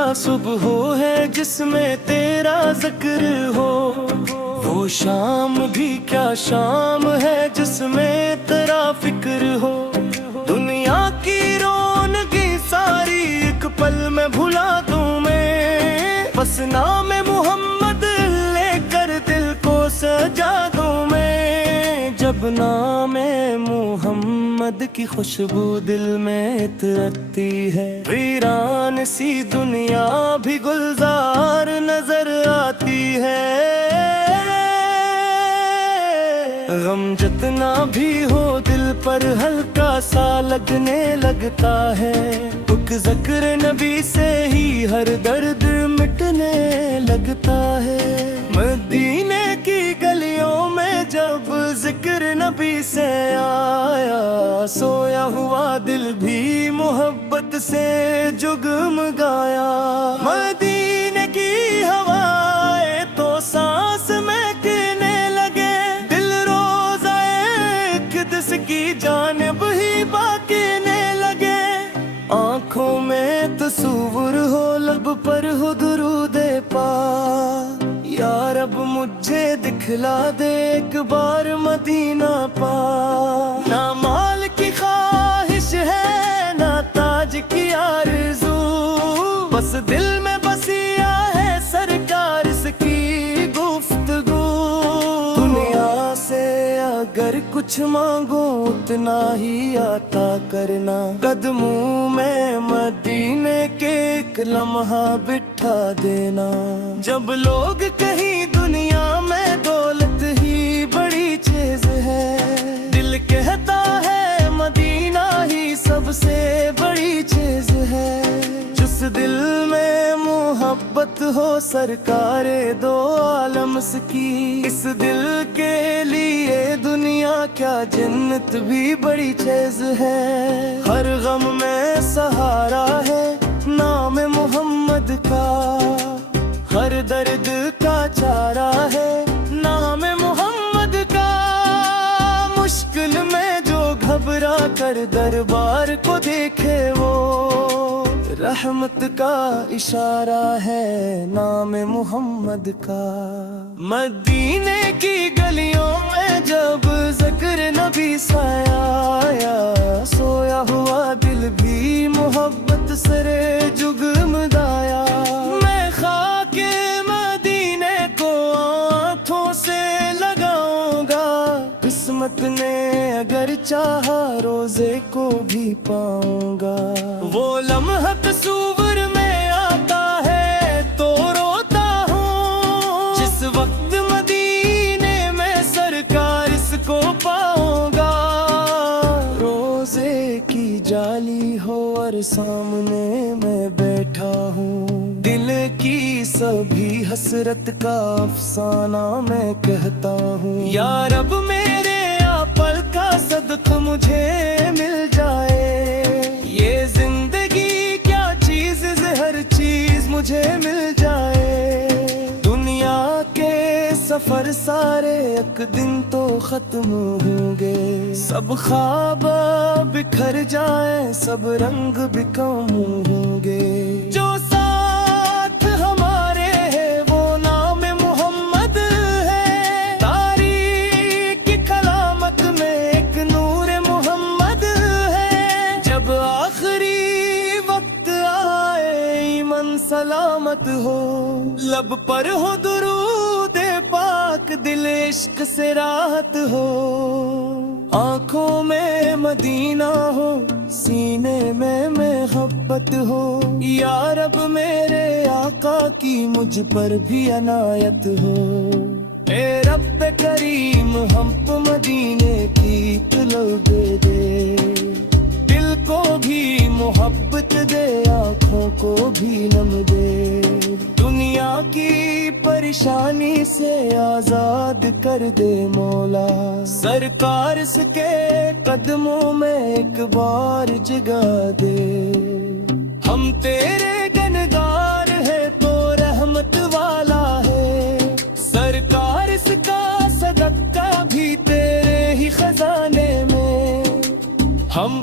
کیا صبح ہے جس میں تیرا ذکر ہو، وہ شام بھی کیا شام ہے جس میں تیرا فکر ہو۔ دنیا کی رونقی ساری ایک پل میں بھلا دوں میں، بس نام محمد لے کر دل کو سجا دوں میں۔ جب نام محمد کی خوشبو دل میں اترتی ہے، ویران سی دنیا بھی گلزار نظر آتی ہے۔ غم جتنا بھی ہو دل پر ہلکا سا لگنے لگتا ہے، ایک ذکر نبی سے ہی ہر درد مٹنے لگتا ہے۔ مدینے کی گلیوں میں جب ذکر نبی سے آیا، سویا ہوا دل بھی محبت سے جگمگایا۔ مدینے کی ہوائیں تو سانس میں کہنے لگے، دل روزہ اقدس کی جانب ہی باکینے لگے۔ آنکھوں میں تصور ہو، لب پر ہو درود پاک، یا رب مجھے دکھلا دے ایک بار مدینہ پاک۔ نہ مال کی خواہش ہے نہ تاج کی آرزو، بس دل میں بسیا ہے سرکار اس کی گفتگو۔ دنیا سے اگر کچھ مانگو اتنا ہی عطا کرنا، قدموں میں مدینے کے ایک لمحہ بٹھا دینا۔ جب لوگ کہیں دنیا میں دولت ہی بڑی چیز ہے، دل کہتا ہے مدینہ ہی سب سے بڑی چیز ہے۔ جس دل میں محبت ہو سرکار دو عالم کی، اس دل کے لیے دنیا کیا جنت بھی بڑی چیز ہے۔ ہر غم میں سہارا ہے نام محمد کا، ہر درد کا چارہ ہے نام محمد کا۔ مشکل میں جو گھبرا کر دربار کو دیکھے، وہ رحمت کا اشارہ ہے نام محمد کا۔ مدینے کی گلیوں میں جب ذکر نبی سے آیا، سویا ہوا دل بھی محبت سے جگمگایا۔ میں خاک مدینے کو آنکھوں سے لگاؤں گا، قسمت نے اگر چاہا روزے کو بھی پاؤں گا۔ وہ لمحہ تصور میں آتا ہے تو روتا ہوں، جس وقت مدینے میں سرکار اس کو پاؤں گا۔ روزے کی جالی ہو اور سامنے میں بیٹھا ہوں، دل کی سبھی حسرت کا افسانہ میں کہتا ہوں۔ یا رب میرے پل کا صدق مجھے مل جائے، یہ زندگی کیا چیز ہر چیز مجھے مل جائے۔ دنیا کے سفر سارے ایک دن تو ختم ہوں گے، سب خواب بکھر جائیں، سب رنگ بھی کم ہوں گے۔ جو ساتھ ہمارے ہے وہ نام محمد ہے، تاریخ کی کلامت میں ایک نور محمد ہے۔ جب آخری وقت آئے ایمان سلامت ہو، لب پر ہو درود پاک، دل عشق سے راحت ہو۔ آنکھوں میں مدینہ ہو، سینے میں محبت ہو، یا رب میرے آقا کی مجھ پر بھی عنایت ہو۔ اے رب کریم ہم کو مدینے کی طلب دے، دل کو بھی محبت دے، آنکھوں کو بھی نم دے۔ دنیا کی پریشانی سے آزاد کر دے مولا، سرکار اس کے قدموں میں ایک بار جگا دے۔ ہم تیرے گنگار ہے تو رحمت والا ہے، سرکار اس کا صدقہ بھی تیرے ہی خزانے میں۔ ہم